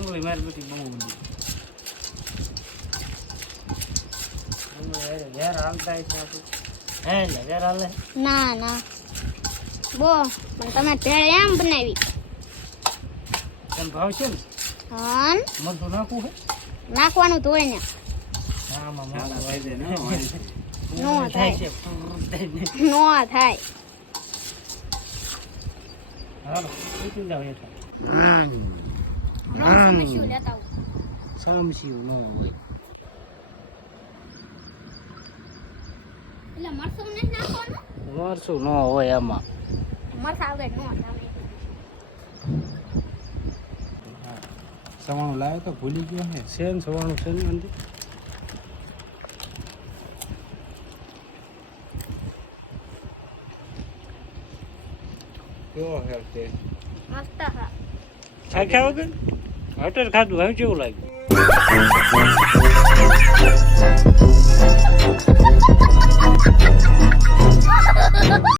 ડુંગળી મારી બધી બહુ ઊંડી વેર હાલતા છે હે ને વેર હાલે ના ના બો પણ તમે ભેળ એમ બનાવી તને ભાવ છે ને હા મરચું નાખવું હે નાખવાનું તો હોય ને આમાં ચાલા ભાઈ દે ને નો થાય છે નો થાય હાલો ઉતરી જાવ હેઠા નો સમસ્યું લેતા આવું સામસીયું ન હોય એટલે મરસું નથી નાખવાનું મરચું ન હોય આમાં મરસા વગર નો થાય સવાણું લાવ્યો તો ભૂલી ગયો ને સેન સવાણું છે ને અંદર કેવો હેર ટેસ્ટ મસ્ત હા ચાખ્યા વગર હટર ખાધું હવે કેવું લાગ્યું